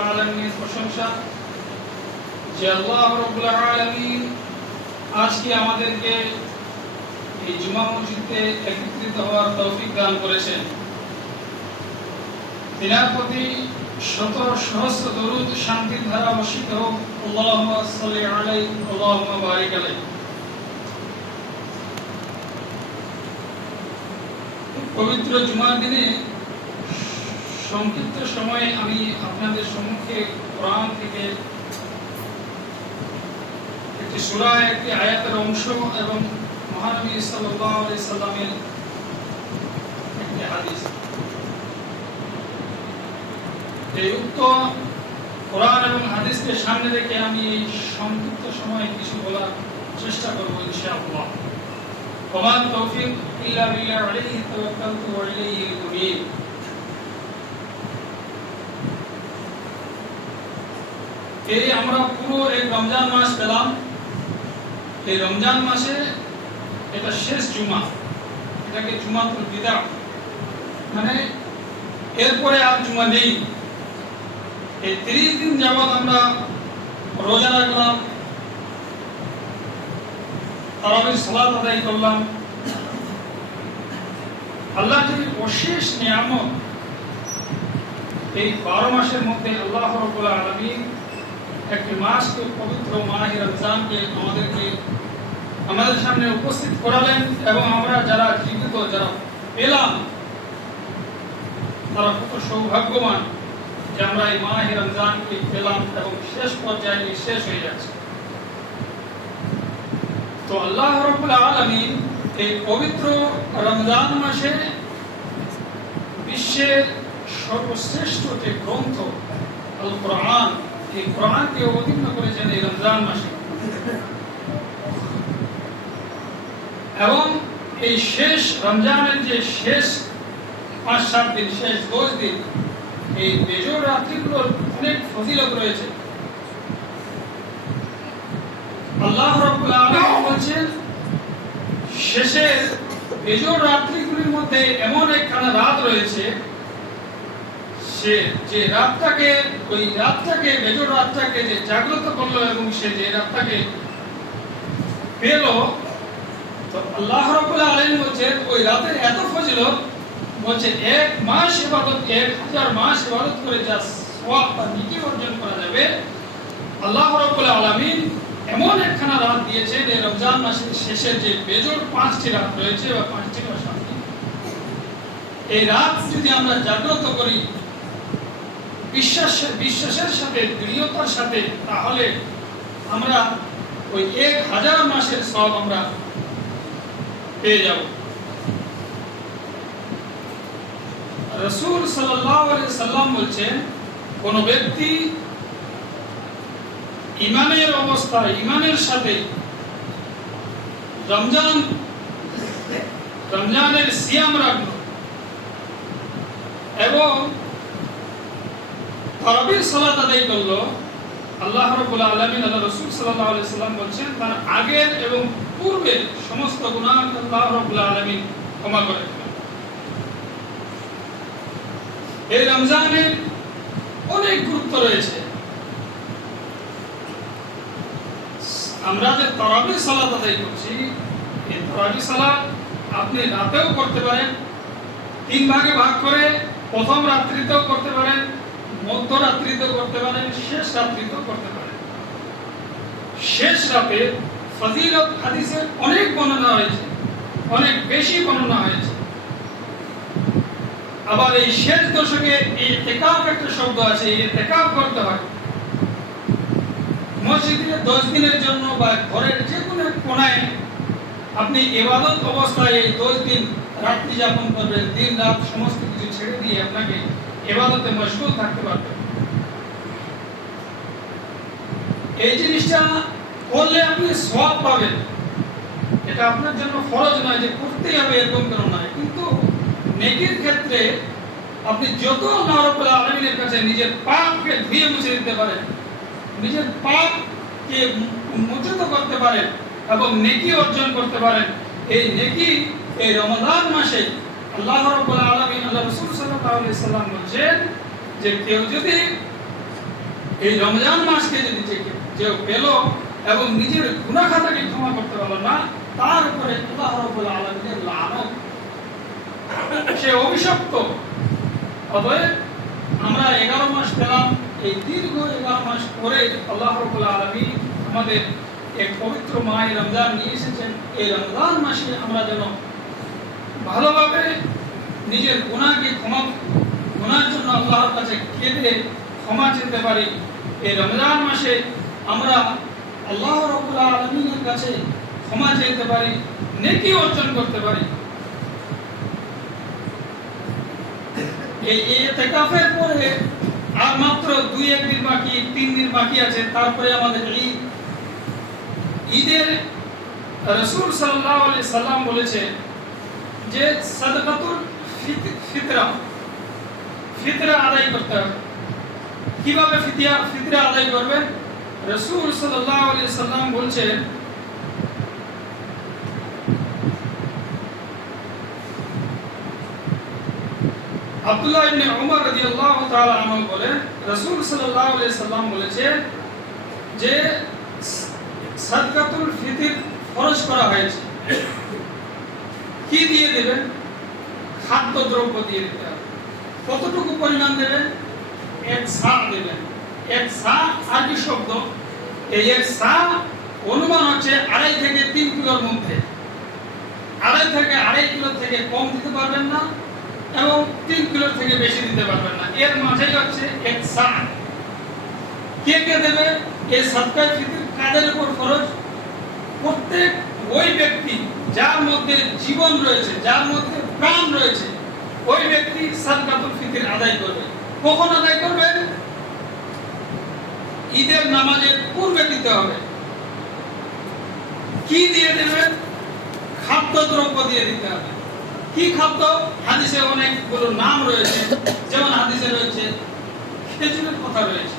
আলামিনের প্রশংসা যে আল্লাহ রাব্বুল আলামিন আজকে আমাদেরকে এই জুমা মসজিদে একত্রিত হওয়ার তৌফিক দান করেছেন। তিনার প্রতি শত সহস্র দরুদ শান্তির ধারা বর্ষিত হোক। আল্লাহুম্মা সাল্লি আলাইহি আল্লাহুম্মা বারিক আলাইহি। পবিত্র জুমার দিনে সংক্ষিপ্ত সময়ে আমি আপনাদের সম্মুখে কোরআন থেকে একটি সূরা, একটি আয়াতের অংশ এবং মহানবী সাল্লাল্লাহু আলাইহি সাল্লামের একটি হাদিস, এই উক্ত কোরআন এবং হাদিসকে সামনে রেখে আমি এই সংক্ষিপ্ত সময়ে কিছু বলার চেষ্টা করব ইনশাআল্লাহ। ওমা তৌফিক ইল্লা বিল্লাহ আলাইহি তাওয়াক্কালতু ওয়া ইলাইহিল মুনীব। এই আমরা পুরো এক রমজান মাস পেলাম। এই রমজান মাসে এটা শেষ জুমা, এটাকে জুমাতুল বিদা, মানে এরপরে আর জুমা নেই। এই 30 দিন যাবত আমরা রোজা রাখলাম, তারাবির সালাত আদায় করলাম। আল্লাহর যে অশেষ নিয়ামত, এই 12 মাসের মধ্যে আল্লাহ রাব্বুল আলামিন একটি মাসকে, পবিত্র মাহে রমজানকে আমাদের সামনে উপস্থিত করালেন এবং আমরা যারা জীবিত, যারা পেলাম, তারা কত সৌভাগ্যবান যে আমরা এই মাহে রমজানকে পেলাম এবং শেষ পর্যায়ে শেষ হয়ে যাচ্ছে। তো আল্লাহ রাব্বুল আলামিন এই পবিত্র রমজান মাসে বিশ্বের সর্বশ্রেষ্ঠ যে গ্রন্থ আল কোরআন, এই কোরআনকে অবতীর্ণ করেছেন এই রমজান মাসে। এবং এই শেষ রমজানের যে শেষ 5-7 দিন, শেষ 10 দিন, এই বেজোর রাত্রিগুলোর অনেক ফজিলত রয়েছে। আল্লাহ রাব্বুল আলামিন বলেন, শেষের বেজোর রাত্রিগুলির মধ্যে এমন একখানা রাত রয়েছে, সে যে রাতটাকে, ওই রাতটাকে, বেজোর রাতটাকে যে জাগ্রত করলো এবং সে যে রাতটাকে পেল, তো আল্লাহ রাব্বুল আলামিন বলেন ওই রাতের এত ফজিলত, বলছে 1 মাস ইবাদত, 1000 মাস ইবাদত করে যা সওয়াব বা নেকি অর্জন করা যাবে, আল্লাহ রাব্বুল আলামিন এমন একখানা রাত দিয়েছেন এই রমজান মাসের শেষের যে বেজোর 5টি রাত রয়েছে বা 5টি বা 7টি, এই রাত যদি আমরা জাগ্রত করি বিশ্বাসের সাথে, দৃঢ়তার সাথে, তাহলে আমরা ওই 1000 মাসের সওয়াব আমরা পেয়ে যাব। রাসূল সাল্লাল্লাহু আলাইহি সাল্লাম বলেন, কোন ব্যক্তি ঈমানের অবস্থায়, ঈমানের সাথে রমজানের সিয়াম রাখলো এবং তারাবির সালাত আদায় করলো, আল্লাহ রাব্বুল আলামিন, আল্লাহ রাসূল সাল্লাল্লাহু আলাইহি সাল্লাম বলেন, তার আগের এবং পূর্বের সমস্ত গুনাহ আল্লাহ রাব্বুল আলামিন ক্ষমা করে দেন। এই রমজানের অনেক গুরুত্ব রয়েছে। আমরা যে তারাবির সালাত আদায় করছি, এই তারাবির সালাত আপনি রাতেও করতে পারেন, 3 ভাগে ভাগ করে, প্রথম রাত্রিতেও করতে পারেন, মধ্যরাত্রিতেও করতে পারেন, শেষ রাত্রিতেও করতে পারেন। শেষ রাতে ফজিলত হাদিসে অনেক বর্ণনা হয়েছে, অনেক বেশি বর্ণনা হয়েছে। আবার এই শেষ দশকে ইতিকাফ একটা শব্দ আছে, ইতিকাফ করতে হয়। মসজিদে 10 দিনের জন্য বা ঘরের যে কোনো কোণায় আপনি ইবাদত অবস্থায় এই 10 দিন রাত্রি যাপন করবেন, দিন রাত সমস্ত কিছু ছেড়ে দিয়ে আপনাকে ইবাদতে মশগুল থাকতে পারবেন। এই জিনিসটা করলে আপনি সওয়াব পাবেন। এটা আপনার জন্য ফরজ নয় যে করতেই হবে, এরকম কোনো নয়। কিন্তু নেকির ক্ষেত্রে আপনি যত আল্লাহ রাব্বুল আলামিনের কাছে নিজের পাপকে ধুয়ে মুছে দিতে পারেন, নিজের পাপকে মোচিত করতে পারেন এবং নেকি অর্জন করতে পারেন, এই নেকি এই রমজান মাসে আল্লাহ রাব্বুল আলামিন, আল্লাহ রাসূল সাল্লাল্লাহু আলাইহি সাল্লাম বলেন যে কেউ যদি এই রমজান মাসকে যদি যে পেল এবং নিজের গুনাহ খাতাকে ক্ষমা করতে পারল না, তার উপরে আল্লাহ রাব্বুল আলামিনের লানত, সে অভিশপ্ত। অতএব আমরা 11 মাস পেলাম, এই দীর্ঘ 11 মাস পরে আল্লাহ রাব্বুল আলামিন আমাদের এক পবিত্র মাহে রমজান নিয়ে এসেছেন। এই রমজান মাসে আমরা যেন ভালোভাবে নিজের গুনাহের জন্য আল্লাহর কাছে কেঁদে ক্ষমা চেতে পারি। এই রমজান মাসে আমরা আল্লাহ রাব্বুল আলামিনের কাছে ক্ষমা চাইতে পারি, নেকি অর্জন করতে পারি। এই ইতিকাফের পরে আর মাত্র 2-1 দিন বাকি, 3 দিন বাকি আছে, তারপরে আমাদের ঈদ। ঈদের রাসূল সাল্লাল্লাহু আলাইহি সাল্লাম বলেছেন যে সাদাকাতুল ফিতরা আদায় করতে হবে। কিভাবে ফিতরা আদায় করবেন? রাসূল সাল্লাল্লাহু আলাইহি সাল্লাম বলছেন, আব্দুল্লাহ ইবনে উমর রাদিয়াল্লাহু তাআলা আনহু বলেন, রাসূল সাল্লাল্লাহু আলাইহি সাল্লাম বলেছেন যে সাদকাতুল ফিতর ফরজ করা হয়েছে। কি দিয়ে দেবেন? খাদ্যদ্রব্য দিয়ে দিতে হবে। কতটুকু পরিমাণ দেবেন? 1 সা দেবেন। 1 সা আরবি শব্দ, এই 1 সা অনুমান হচ্ছে 2.5 থেকে 3 কিলোর মধ্যে। 2.5 থেকে 2.5 কিলো থেকে কম দিতে পারবেন না এবং 3 কিলো থেকে বেশি দিতে পারবেন না, এর মাঝেই হচ্ছে 1 সা। কে কে দেবে? এই সাদকায়ে ফিতর কাদের উপর ফরজ? প্রত্যেক ওই ব্যক্তি যার মধ্যে জীবন রয়েছে, যার মধ্যে প্রাণ রয়েছে, ওই ব্যক্তি সাদকাতুল ফিতর আদায় করবে। কখন আদায় করবেন? ঈদের নামাজের পূর্বে দিতে হবে। কি দিয়ে দেবেন? খাদ্যদ্রব্য দিয়ে দিতে হবে। কি খাদ্য? হাদিসে অনেকগুলো নাম রয়েছে, যেমন হাদিসে রয়েছে খেজুরের কথা রয়েছে,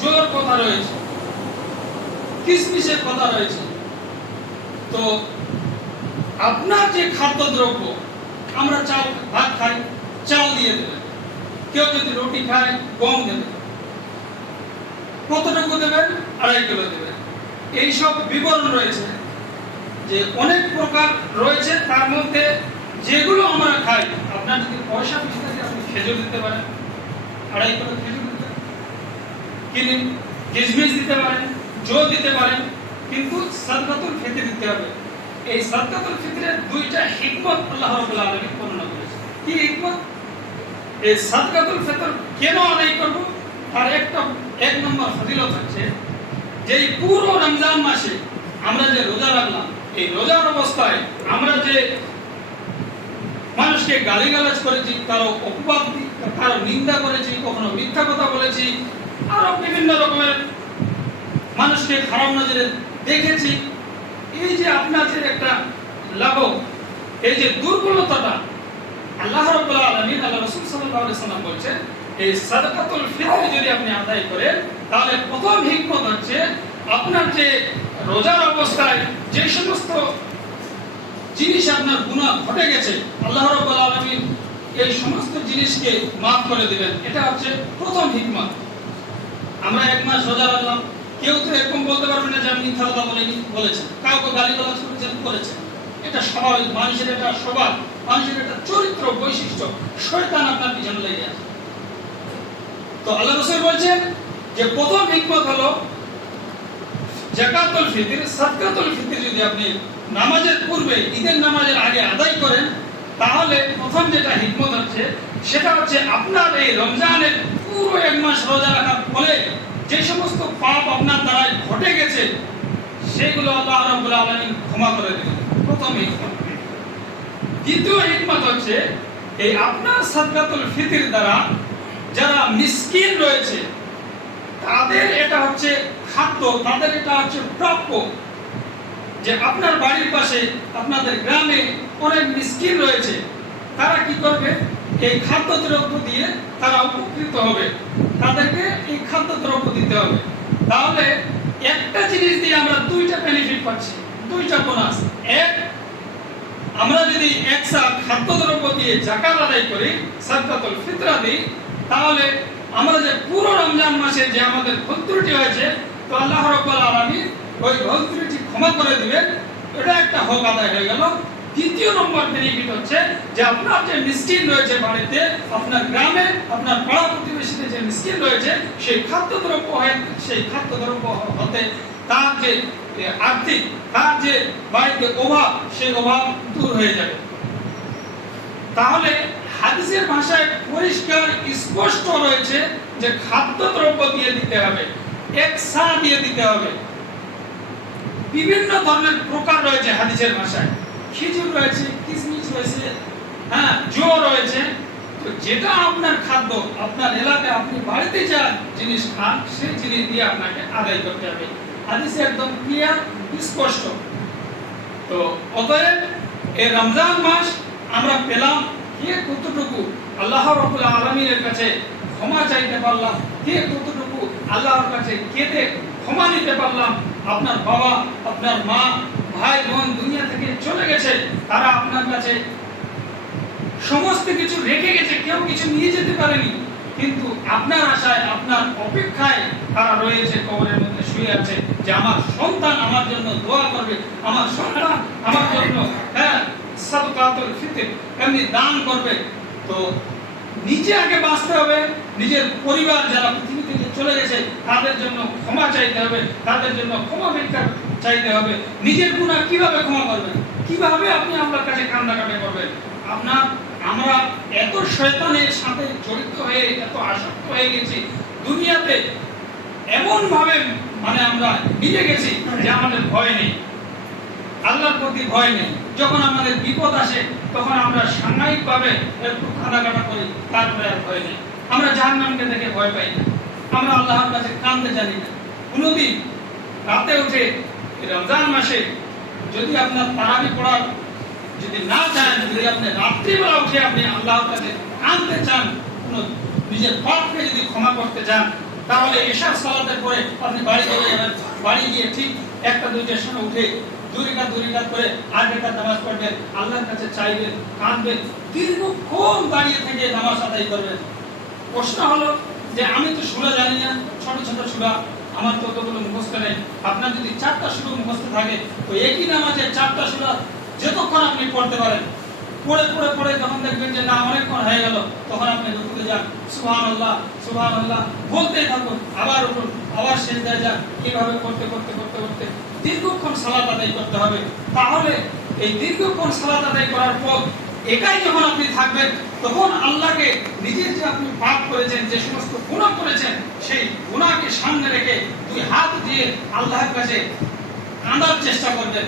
জোর কথা রয়েছে, কিশমিশের কথা রয়েছে। তো আপনার যে খাদ্যদ্রব্য, আমরা চাল ভাত খাই, চাল দিয়ে দেবেন। কেউ যদি রুটি খায়, গম দেবেন। কতটুকু দেবেন? 2.5 কিলো দেবেন। এইসব বিবরণ রয়েছে যে অনেক প্রকার রয়েছে, তার মধ্যে যেগুলো আমরা খাই, আপনার যদি পয়সা বেশি থাকে আপনি খেজুর দিতে পারেন, 2.5 কিলো খেজুর দিতে পারেন, কিশমিশ দিতে পারেন, জো দিতে পারেন, কিন্তু সাদকাতুল ফিতর দিতে হবে। এই সাদকাতুল ফিতরের 2টা হিকমত আল্লাহ রাব্বুল আলামিন বর্ণনা করেছেন। কি হিকমত? এই সাদকাতুল ফিতর কেন আদায় করব? তার এক নম্বর ফজিলত হচ্ছে যে এই পুরো রমজান মাসে আমরা যে রোজা রাখলাম, এই রোজার অবস্থায় আমরা যে মানুষকে গালিগালাজ করেছি, কারো অপবাদ, কারো নিন্দা করেছি, কখনো মিথ্যা কথা বলেছি, আরো বিভিন্ন রকমের মানুষকে খারাপ নজরে দেখেছি, এই যে আপনাদের একটা লাভ, এই যে দুর্বলতাটা, আল্লাহ রাব্বুল আলামিন, আল্লাহ রাসূল সাল্লাল্লাহু আলাইহি সাল্লাম বলেছেন এই সাদাকাতুল ফিতর যদি আপনি আদায় করেন, তাহলে প্রথম হিকমত হচ্ছে আপনার যে রোজার অবস্থায় যে সমস্ত জিনিস আপনার গুনাহ ঘটে গেছে, আল্লাহ রাব্বুল আলামিন এই সমস্ত জিনিসকে মাফ করে দিবেন। এটা হচ্ছে প্রথম হিকমত। আমরা 1 মাস রোজা রাখলাম, কেউ তো এরকম বলতে পারবে না যে আমি মিথ্যা কথা বলেছেন, কাউকে গালিগালাজ করেছেন। এটা স্বাভাবিক, মানুষের এটা স্বভাব, মানুষের এটা চরিত্র বৈশিষ্ট্য। শয়তান আপনার পিছনে লেগে আছে। তো আল্লাহ রাসূল বলছেন যে প্রথম হিকমত হলো যাকাতুল ফিতর, সাদকাতুল ফিতর যদি আপনি নামাজের পূর্বে, ঈদের নামাজের আগে আদায় করেন, তাহলে প্রথম যেটা হিকমত হচ্ছে সেটা হচ্ছে আপনার এই রমজানের পুরো 1 মাস রোজা রাখার ফলে যে সমস্ত পাপ আপনার দ্বারা ঘটে গেছে, সেগুলো আল্লাহ রাব্বুল আলামিন ক্ষমা করে দিবেন। প্রথম হিকমত। দ্বিতীয় হিকমত হচ্ছে এই আপনার সাদকাতুল ফিতর দ্বারা যারা মিসকিন রয়েছে, তাদের এটা হচ্ছে খাদ্য, তাদের এটা হচ্ছে প্রাপ্য। যে আপনার বাড়ির পাশে, আপনাদের গ্রামে অনেক মিসকিন রয়েছে, তারা কি করবে? এই খাদ্যদ্রব্য দিয়ে তারা উপকৃত হবে, তাদেরকে এই খাদ্যদ্রব্য দিতে হবে। তাহলে একটা জিনিস দিয়ে আমরা 2টা বেনিফিট পাচ্ছি, 2টা বোনাস। এক, আমরা যদি 1 সা খাদ্যদ্রব্য দিয়ে যাকাত আদায় করি, সাদকাতুল ফিতরা দিই, তাহলে আমরা যে পুরো রমজান মাসে যে আমাদের ভুল ত্রুটি হয়েছে, তো আল্লাহ রাব্বুল আলামিন ওই ভুল ত্রুটি ক্ষমা করে দিবেন। এটা একটা হক আদায় হয়ে গেল। দ্বিতীয় নম্বর বেনিফিট হচ্ছে যে আপনার যে মিসকিন রয়েছে বাড়িতে, আপনার গ্রামে, আপনার পাড়া প্রতিবেশীতে যে মিসকিন রয়েছে, সেই খাদ্যদ্রব্য হতে তার যে আর্থিক, তার যে বাড়িতে অভাব, সেই অভাব দূর হয়ে যাবে। তাহলে হাদিসের ভাষায় পরিষ্কার স্পষ্ট রয়েছে যে খাদ্যদ্রব্য দিয়ে দিতে হবে, একসা দিয়ে দিতে হবে। বিভিন্ন ধরনের প্রকার রয়েছে হাদিসের ভাষায়, খেজুর রয়েছে, কিশমিশ রয়েছে, হ্যাঁ, জো রয়েছে। তো যেটা আপনার খাদ্য, আপনার এলাকায় আপনি বাড়িতে যা জিনিস খান, সেই জিনিস দিয়ে আপনাকে আদায় করতে হবে। হাদিসে একদম ক্লিয়ার, স্পষ্ট। তো অতএব এই রমজান মাস আমরা পেলাম, কে কতটুকু আল্লাহ রাব্বুল আলামিনের কাছে ক্ষমা চাইতে পারলাম, কে কতটুকু আল্লাহর কাছে কেঁদে ক্ষমা নিতে পারলাম। আপনার বাবা, আপনার মা, ভাই বোন দুনিয়া থেকে চলে গেছে, তারা আপনার কাছে সমস্ত কিছু রেখে গেছে, কেউ কিছু নিয়ে যেতে পারেনি, কিন্তু আপনার আশায়, আপনার অপেক্ষায় তারা রয়েছে, কবরের মধ্যে শুয়ে আছে যে আমার সন্তান আমার জন্য দোয়া করবে, আমার সন্তান আমার জন্য সাদকাতুল ফিতর এমনি দান করবে। তো নিজে আগে বাঁচতে হবে, নিজের পরিবার যারা পৃথিবী থেকে চলে গেছে তাদের জন্য ক্ষমা চাইতে হবে, তাদের জন্য ক্ষমা ভিক্ষা চাইতে হবে। নিজের গুনাহ কিভাবে ক্ষমা করবেন, কিভাবে আপনি আল্লাহর কাছে কান্নাকাটি করবেন? আমরা এত শয়তানের সাথে জড়িত হয়ে, এত আসক্ত হয়ে গেছি দুনিয়াতে, এমন ভাবে আমরা মিলে গেছি যে আমাদের ভয় নেই, আল্লাহর প্রতি ভয় নেই। যখন আমাদের বিপদ আসে তখন আমরা সাময়িক ভাবে একটু কান্নাকাটা করি, তারপরে আর ভয় নেই। আমরা জাহান্নামকে দেখে ভয় পাই না, আমরা আল্লাহর কাছে কাঁদতে জানি না। কোনদিন রাতে উঠে রমজান মাসে যদি আপনার তারাবি পড়ার যদি না চান, যদি আপনি রাত্রিবেলা উঠে আপনি আল্লাহর কাছে কাঁদতে চান, নিজের পাপকে যদি ক্ষমা করতে চান, তাহলে এশার সালাতের পরে আপনি বাড়ি চলে যাবেন। বাড়ি গিয়ে ঠিক একটা দুইটার সময় উঠে দুই রাকাত করে 8 রাকাত নামাজ পড়বেন, আল্লাহর কাছে চাইবেন, কাঁদবেন, দীর্ঘক্ষণ দাঁড়িয়ে থেকে নামাজ আদায় করবেন। প্রশ্ন হলো যে আমি তো সূরা জানি না, ছোট ছোট সূরা আমার ততগুলো মুখস্থ নেই। আপনার যদি 4টা সূরা মুখস্থ থাকে, তো একই নামাজে 4টা সূরা যতক্ষণ আপনি পড়তে পারেন, পড়ে যখন দেখবেন যে না অনেকক্ষণ হয়ে গেল, তখন আপনি রুকুতে যান, সুবহানাল্লাহ সুবহানাল্লাহ বলতেই থাকুন, আবার উঠুন, আবার সিজদায় যান। এইভাবে করতে দীর্ঘক্ষণ সালাত আদায় করতে হবে। তাহলে এই দীর্ঘক্ষণ সালাত আদায় করার পর একাই যখন আপনি থাকবেন, তখন আল্লাহকে নিজের যে আপনি পাপ করেছেন, যে সমস্ত গুনাহ করেছেন, সেই গুনাহকে সামনে রেখে 2 হাত দিয়ে আল্লাহর কাছে কাঁদার চেষ্টা করবেন,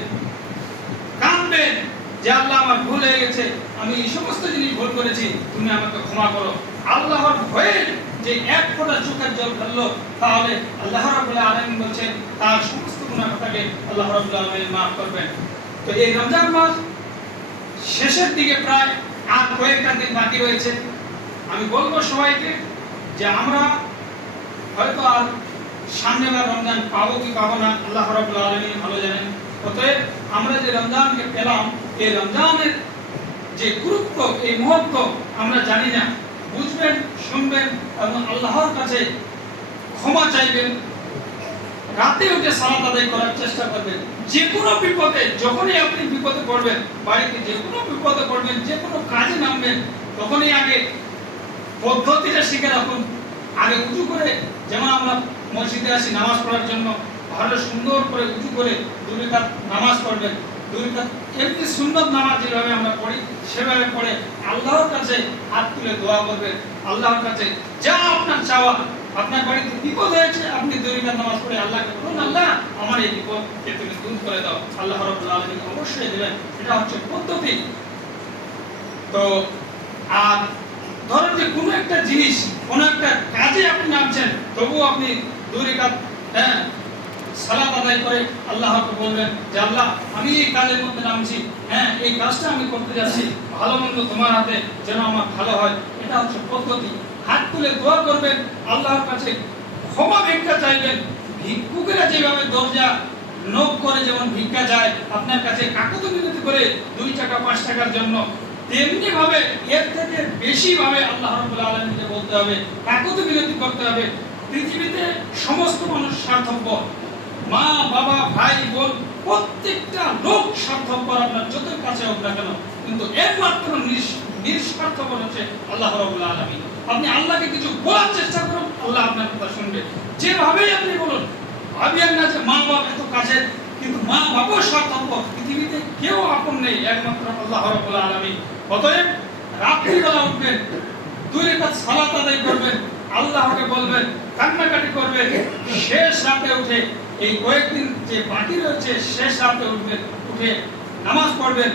কাঁদবেন যে আল্লাহ আমার ভুল হয়ে গেছে, আমি এই সমস্ত জিনিস ভুল করেছি, তুমি আমাকে ক্ষমা করো। আল্লাহর ভয়ে যে এক ফোঁটা চোখের জল ফেললো, তাহলে আল্লাহ রাব্বুল আলামিন বলেন তার সমস্ত গুনাহটাকে আল্লাহ রাব্বুল আলামিন maaf করবেন। তো এই রমজান মাস শেষের দিকে প্রায় আর কয়েকটা দিন বাকি রয়েছে। আমি বলবো সবাইকে যে আমরা হয়তো আর সামনেবার রমজান পাবো কি পাবো না, আল্লাহ রাব্বুল আলামিন ভালো জানেন। অতএব আমরা যে রমজানকে পেলাম, এই রমজানের যে গুরুত্ব, এই মহত্ব আমরা জানি না। বুঝবেন, শুনবেন এবং আল্লাহর কাছে ক্ষমা চাইবেন, রাতে উঠে সালাত আদায় করার চেষ্টা করবেন। যে কোনো বিপদে, যখনই আপনি বিপদে পড়বেন, বাড়িতে যে কোনো বিপদে পড়বেন, যে কোনো কাজে নামবেন, তখনই আগে পদ্ধতিটা শিখে রাখুন। আগে উঁচু করে, যেমন আমরা মসজিদে আসি নামাজ পড়ার জন্য, ভালো সুন্দর করে উঁচু করে 2 রাকাত নামাজ পড়বেন। 2 রাকাত এমনি সুন্নত নামাজ যেভাবে আমরা পড়ি, সেভাবে পড়ে আল্লাহর কাছে হাত তুলে দোয়া করবেন। আল্লাহর কাছে যা আপনার চাওয়া, আপনার বাড়িতে বিপদ হয়েছে, আপনি 2 রাকাত নামাজ পড়ে আল্লাহকে বলুন, আল্লাহ আমার এই বিপদকে তুমি দূর করে দাও। আল্লাহ রাব্বুল আলামিন অবশ্যই দেবেন। এটা হচ্ছে পদ্ধতি। তো আর ধরেন যে কোনো একটা জিনিস, কোনো একটা কাজে আপনি নামছেন, তবুও আপনি 2 রাকাত সালাত আদায় করে আল্লাহকে বলবেন যে আল্লাহ আমি এই কাজের মধ্যে নামছি, এই কাজটা আমি করতে যাচ্ছি, ভালো মন্দ তোমার হাতে, যেন আমার ভালো হয়। এটা হচ্ছে পদ্ধতি। হাত তুলে দোয়া করবেন, আল্লাহর কাছে ক্ষমা ভিক্ষা চাইবেন। ভিক্ষুকেরা যেভাবে দরজা নক করে যেমন ভিক্ষা চায়, আপনার কাছে কাকুতি মিনতি করে 2 টাকা 5 টাকার জন্য তেমনি ভাবে এর থেকে বেশি ভাবে আল্লাহ রাব্বুল আলামিনকে বলতে হবে, কাকুত বিনতি করতে হবে। পৃথিবীতে সমস্ত মানুষ স্বার্থপর, মা বাবা ভাই বোন প্রত্যেকটা লোক স্বার্থপর, আপনার যত কাছে হোক না কেন, কিন্তু একমাত্র নিঃস্বার্থপর হচ্ছে আল্লাহ রাব্বুল আলামিন। আপনি আল্লাহকে কিছু বলার চেষ্টা করুন, আল্লাহ আপনার কথা শুনবে। যেভাবেই আপনি বলুন, ভাবিয়েন না যে মা বাবা এত কাছে, কিন্তু মা বাবাও স্বার্থপর। পৃথিবীতে কেউ আপন নেই, একমাত্র আল্লাহ রাব্বুল আলামিন। অতএব রাত্রিবেলা উঠবেন, 2 রাকাত সালাত আদায় করবেন, আল্লাহকে বলবেন, কান্নাকাটি করবেন। শেষ রাতে উঠে এই কয়েকদিন যে বাকি রয়েছে, শেষ রাতে উঠবেন, উঠে নামাজ পড়বেন।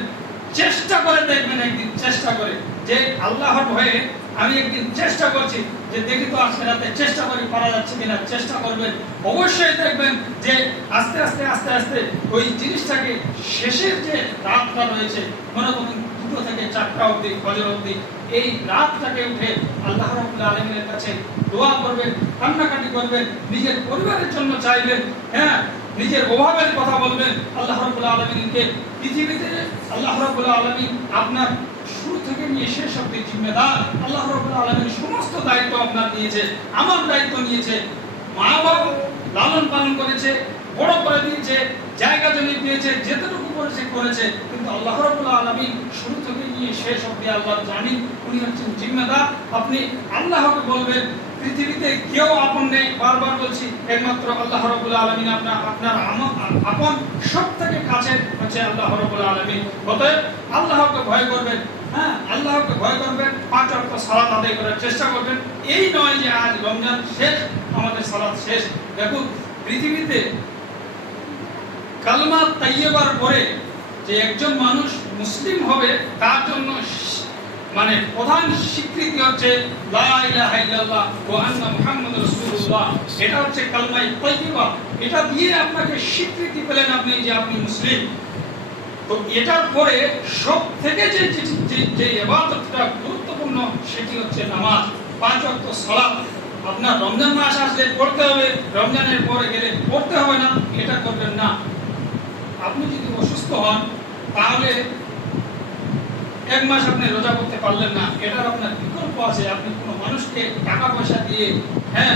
চেষ্টা করে দেখবেন, একদিন চেষ্টা করে যে আল্লাহর ভয়ে আমি একদিন চেষ্টা করছি, যে দেখি তো আজকে রাতে চেষ্টা করি পারা যাচ্ছে কিনা। চেষ্টা করবেন, অবশ্যই দেখবেন যে আস্তে আস্তে আস্তে আস্তে ওই জিনিসটাকে শেষের যে রাতটা রয়েছে, মনে করুন 2 থেকে 4টা অবধি, ফজর অবধি, এই রাতটাকে উঠে আল্লাহ রাব্বুল আলামিনের কাছে দোয়া করবেন, কান্নাকাটি করবেন, নিজের পরিবারের জন্য চাইবেন, হ্যাঁ, নিজের অভাবের কথা বলবেন আল্লাহ রাব্বুল আলামিনকে। পৃথিবীতে আল্লাহ রাব্বুল আলামিন আপনার শুরু থেকে নিয়ে শেষ অবধি জিম্মেদার। আল্লাহ রাব্বুল আলামিন সমস্ত দায়িত্ব আপনার নিয়েছে, আমার দায়িত্ব নিয়েছে। মা বাবা লালন পালন করেছে, বড় করে দিয়েছে, জায়গা জমি দিয়েছে, যেতটুকু করেছে করেছে, কিন্তু আল্লাহ রাব্বুল আলামিন শুরু থেকে নিয়ে শেষ অবধি আল্লাহ জানি, উনি হচ্ছেন জিম্মেদার। আপনি আল্লাহকে বলবেন, পৃথিবীতে কেউ আপন নেই, বারবার বলছি, একমাত্র আল্লাহ রাব্বুল আলামিন আপনার আপন, সবথেকে কাছে হচ্ছে আল্লাহ রাব্বুল আলামিন। অতএব আল্লাহকে ভয় করবেন, হ্যাঁ, আল্লাহকে ভয় করবেন, 5 ওয়াক্ত সালাত আদায় করার চেষ্টা করবেন। এই নয় যে আজ রমজান শেষ, আমাদের সালাত শেষ। দেখুন, পৃথিবীতে কালমা তাইয়্যিবার পরে যে একজন মানুষ মুসলিম হবে, তার জন্য মানে প্রধান স্বীকৃতি হচ্ছে লা ইলাহা ইল্লাল্লাহ ওয়া আন্না মুহাম্মাদুর রাসূলুল্লাহ। এটা হচ্ছে কালমা তাইয়্যিবা। এটা দিয়ে আপনাকে স্বীকৃতি পেলেন আপনি যে আপনি মুসলিম। তো এটার পরে সব থেকে যে ইবাদতটা গুরুত্বপূর্ণ, সেটি হচ্ছে নামাজ, 5 ওয়াক্ত সালাত। আপনার রমজান মাস আসলে পড়তে হবে, রমজানের পরে গেলে পড়তে হবে না, এটা করবেন না। আপনি যদি অসুস্থ হন, তাহলে 1 মাস আপনি রোজা করতে পারলেন না, এটার আপনার বিকল্প আছে। আপনি কোনো মানুষকে টাকা পয়সা দিয়ে, হ্যাঁ,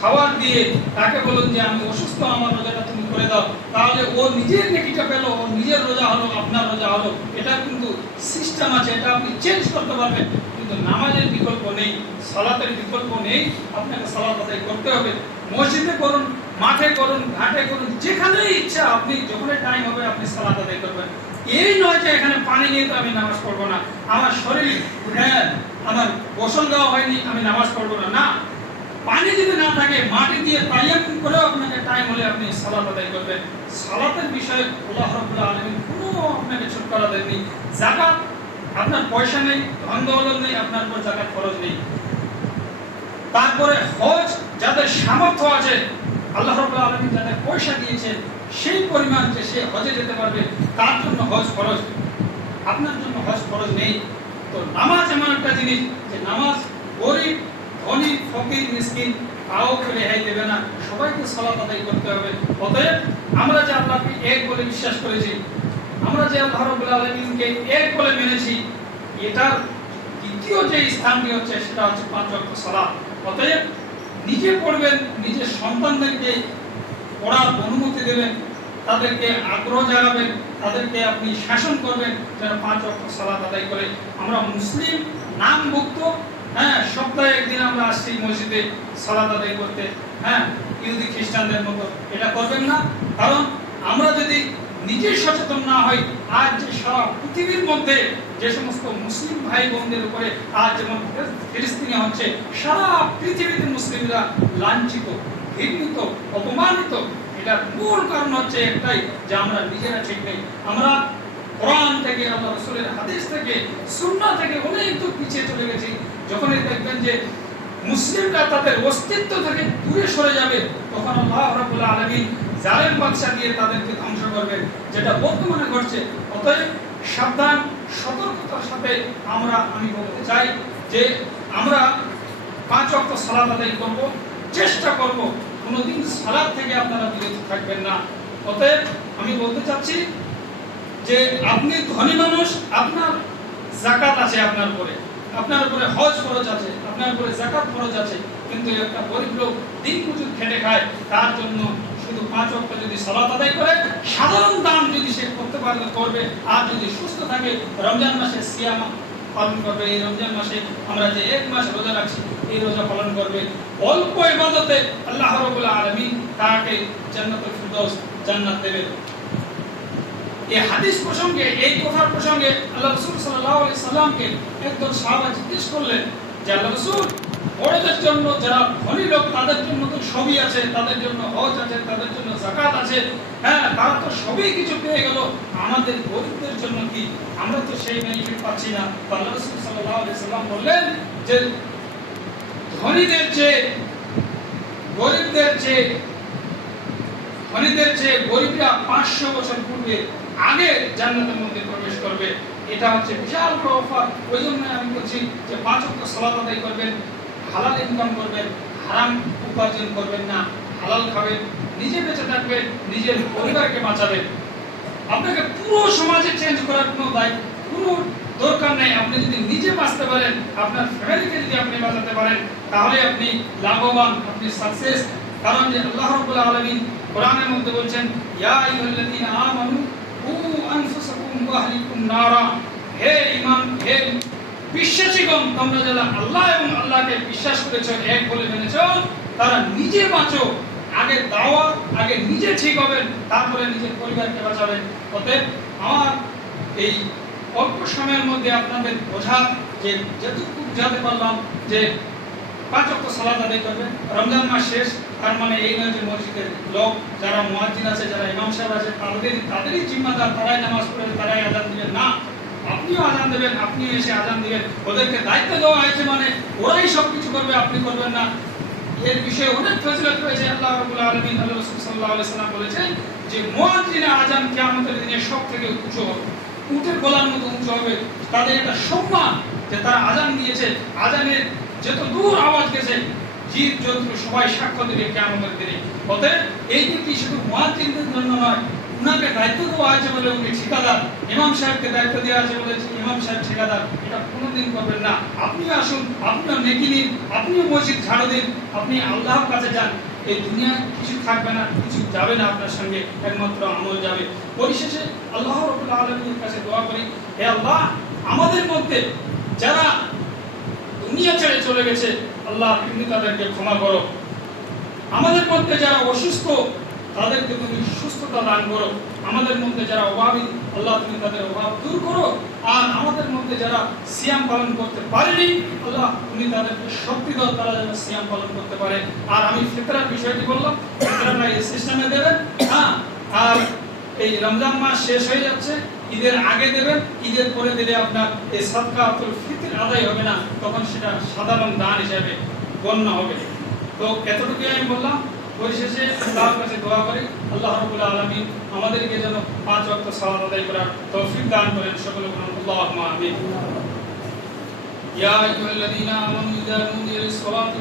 খাবার দিয়ে তাকে বলুন যে আমি অসুস্থ, আমার রোজাটা তুমি করে দাও, তাহলে ও নিজের নেকিটা পেল, ও নিজের রোজা হলো, আপনার রোজা হলো। এটা কিন্তু সিস্টেম আছে, এটা আপনি চেঞ্জ করতে পারবেন। কিন্তু নামাজের বিকল্প নেই, সালাতের বিকল্প নেই, আপনাকে সালাত আদায় করতে হবে। মসজিদে করুন, মাঠে করুন, ঘাটে করুন, যেখানেই ইচ্ছা আপনি যখনই টাইম হবে আপনি সালাত আদায় করবেন। এই নয় যে এখানে পানি নিয়ে তো আমি নামাজ পড়বো না, আমার শরীর, হ্যাঁ, আমার গোসল দেওয়া হয়নি, আমি নামাজ পড়বো না। না, পানি যদি না থাকে, মাটি দিয়ে তায়াম্মুম করেও আপনাকে টাইম হলে আপনি সালাত আদায় করবেন। সালাতের বিষয়ে আল্লাহ রাব্বুল আলামিন কোনো আপনাকে ছুট করা দেননি। যাকাত, আপনার পয়সা নেই, ধন দৌলত নেই, আপনার উপর যাকাত খরচ নেই। তারপরে হজ, যাদের সামর্থ্য আছে, আল্লাহ রাব্বুল আলামিন যাদের পয়সা দিয়েছেন, সেই পরিমাণ যে সে হজে যেতে পারবে, তার জন্য হজ ফরজ, আপনার জন্য হজ ফরজ নেই। তো নামাজ এমন একটা জিনিস যে নামাজ গরিব, ধনী, ফকির, মিসকিন কাউকে রেহাই দেবে না, সবাইকে সালাত আদায় করতে হবে। অতএব আমরা যে আল্লাহকে এক বলে বিশ্বাস করেছি, আমরা যে আল্লাহ রাব্বুল আলামিনকে এক বলে মেনেছি, এটার দ্বিতীয় যে স্থানটি হচ্ছে সেটা হচ্ছে 5 ওয়াক্ত সালাত। অতএব নিজে পড়বেন, নিজের সন্তানদেরকে পড়ার অনুমতি দেবেন, তাদেরকে আগ্রহ জাগাবেন, তাদেরকে আপনি শাসন করবেন যেন 5 ওয়াক্ত সালাত আদায় করে। আমরা মুসলিম নামভুক্ত, হ্যাঁ, সপ্তাহে একদিন আমরা আসছি মসজিদে সালাত আদায় করতে, হ্যাঁ, ইহুদি খ্রিস্টানদের মতো এটা করবেন না। কারণ আমরা যদি নিজেই সচেতন না হই, আজ যে সারা পৃথিবীর মধ্যে যে সমস্ত মুসলিম ভাই বোনদের উপরে আজ যেমন ফিলিস্তিনে হচ্ছে, সারা পৃথিবীতে মুসলিমরা লাঞ্ছিত, ঘৃণিত, অপমানিত, এটার মূল কারণ হচ্ছে একটাই, যে আমরা নিজেরা ঠিক নেই। আমরা কোরআন থেকে, আল্লাহ রাসূলের হাদিস থেকে, সুন্নাহ থেকে অনেক দূর পিছিয়ে চলে গেছি। যখনই দেখবেন যে মুসলিমরা তাদের অস্তিত্ব থেকে দূরে সরে যাবে, তখন আল্লাহ রাব্বুল আলামিন জালেম বাদশা দিয়ে তাদেরকে ধ্বংস করবেন, যেটা বর্তমানে ঘটছে। অতএব সাবধান, সতর্কতার সাথে আমি বলতে চাই যে আমরা 5 ওয়াক্ত সালাত আদায় করব, চেষ্টা করব, কোনোদিন সালাত থেকে আপনারা বিরত থাকবেন না। অতএব আমি বলতে চাচ্ছি যে আপনি ধনী মানুষ, আপনার যাকাত আছে আপনার উপরে হজ ফরজ আছে, আপনার উপরে যাকাত ফরজ আছে, কিন্তু একটা গরিব লোক দিন মজুর খেটে খায়, তার জন্য শুধু 5 ওয়াক্ত যদি সালাত আদায় করে, সাধারণ দান যদি সে করতে পারলে করবে, আর যদি সুস্থ থাকে রমজান মাসে সিয়াম পালন করবে। এই রমজান মাসে আমরা যে 1 মাস রোজা রাখছি, এই রোজা পালন করবে, অল্প ইবাদতে আল্লাহ রাব্বুল আলামিন তাকে জান্নাতুল ফিরদাউস জান্নাত দেবেন। এই হাদিস প্রসঙ্গে, এই কথার প্রসঙ্গে আল্লাহ রাসূল সাল্লাল্লাহু আলাইহি সাল্লামকে একজন সাহাবা জিজ্ঞেস করলেন যে আল্লাহ রাসূল, বড়দের জন্য, যারা ধনী লোক তাদের জন্য তো সবই আছে, তাদের জন্য হজ আছে, তাদের জন্য যাকাত আছে, হ্যাঁ তারা তো সবই কিছু পেয়ে গেল, আমাদের গরিবদের জন্য কি? আমরা তো সেই বেনিফিট পাচ্ছি না। আল্লাহ রাসূল সাল্লাল্লাহু আলাইহি সাল্লাম বললেন যে ধনীদের চেয়ে গরিবরা 500 বছর পূর্বে আগে জান্নাতের মধ্যে প্রবেশ করবে। এটা হচ্ছে বিশাল বড় অফার। ওই জন্য আমি বলছি যে 5 ওয়াক্ত সালাত আদায় করবেন, হালাল ইনকাম করবেন, হারাম উপার্জন করবেন না, হালাল খাবেন, নিজে বেঁচে থাকবেন, নিজের পরিবারকে বাঁচাবেন। আপনাকে পুরো সমাজে চেঞ্জ করার কোনো দরকার নেই। আপনি যদি নিজে বাঁচতে পারেন, আপনার ফ্যামিলিকে যদি আপনি বাঁচাতে পারেন, তাহলে আপনি লাভবান, আপনি সাকসেস। কারণ যে আল্লাহ রাব্বুল আলামিন কোরআনের মধ্যে বলছেন, ইয়া আইয়ুহাল্লাযীনা আমানু কু আনফুসাকুম ওয়া আহলিকুম নারা, হে ঈমান, হে বিশ্বাসীগণ, তোমরা যারা আল্লাহ এবং আল্লাহকে বিশ্বাস করেছো, এক বলে মেনেছো, তারা নিজে বাঁচো। আগে দাওয়া, আগে নিজে ঠিক হবেন, তারপরে নিজের পরিবারকে বাঁচাবেন। অতএব আমার এই অল্প সময়ের মধ্যে আপনাদের বোঝা যে যেটুকু বুঝাতে পারলাম যে 5 ওয়াক্ত সালাত আদায় করবেন। রমজান মাস শেষ, তার মানে এই নয় যে মসজিদের লোক, যারা মুয়াজ্জিন আছে, যারা ইমাম সাহেব আছে, তাদেরই জিম্মাদার, তারাই নামাজ পড়ে, তারাই আযান দিবেন না। আপনিও আযান দেবেন, আপনিও এসে আযান দিবেন। ওদেরকে দায়িত্ব দেওয়া হয়েছে মানে ওরাই সবকিছু করবে, আপনি করবেন না। এর বিষয়ে অনেক ফজিলত রয়েছে। আল্লাহ রাব্বুল আলামিন, আল্লাহ রাসূল সাল্লাল্লাহু আলাইহি সাল্লাম বলেছেন যে মুয়াজ্জিনের আযান কিয়ামতের দিনে সবথেকে উঁচু হবে, উটের গলার মতো উঁচু হবে। তাদের এটা সম্মান যে তারা আযান দিয়েছে, আযানের যত দূর আওয়াজ গেছে, জীব জন্তু সবাই সাক্ষ্য দেবে কিয়ামতের দিনে। অতএব এই দিনটি শুধু মুয়াজ্জিনদের জন্য নয়, উনাকে দায়িত্ব দেওয়া আছে বলে উনি ঠিকাদার, ইমাম সাহেবকে দায়িত্ব দেওয়া আছে বলে ইমাম সাহেব ঠিকাদার, এটা কোনোদিন করবেন না। আপনিও আসুন, আপনিও নেকি নিন, আপনিও মসজিদ ঝাড়ু দিন, আপনি আল্লাহর কাছে যান। এই দুনিয়ায় কিছু থাকবে না, কিছু যাবে না আপনার সঙ্গে, একমাত্র আমল যাবে। পরিশেষে আল্লাহ রাব্বুল আলামিনের কাছে দোয়া করি, হে আল্লাহ, আমাদের মধ্যে যারা দুনিয়া ছেড়ে চলে গেছে, আল্লাহ তুমি তাদেরকে ক্ষমা করো। আমাদের মধ্যে যারা অসুস্থ, তাদেরকে তুমি সুস্থতা দান করো। আমাদের মধ্যে যারা অভাবী, আল্লাহ তুমি তাদের অভাব দূর করো। আর আমাদের মধ্যে যারা সিয়াম পালন করতে পারেনি, আল্লাহ তুমি তাদেরকে শক্তি দাও, তারা যেন সিয়াম পালন করতে পারে। আর আমি ফিতরার বিষয়টি বললাম, ফিতরাটা এই সিস্টেমে দেবেন। হ্যাঁ, আর এই রমজান মাস শেষ হয়ে যাচ্ছে, ঈদের আগে দেবেন, ঈদের পরে দিলে আপনার এই সাদকাতুল ফিতর আদায় হবে না, তখন সেটা সাধারণ দান হিসেবে গণ্য হবে। তো এতটুকুই আমি বললাম। পরিশেষে আল্লাহর কাছে দোয়া করি, আল্লাহ রাব্বুল আলামিন আমাদেরকে যেন 5 ওয়াক্ত সালাত আদায় করার তৌফিক দান করেন। সকলে বলুন আল্লাহুম্মা আমিন। ইয়া আইয়ুহাল্লাযীনা আমানু ইযা নুদিয়া লিস-সালাতি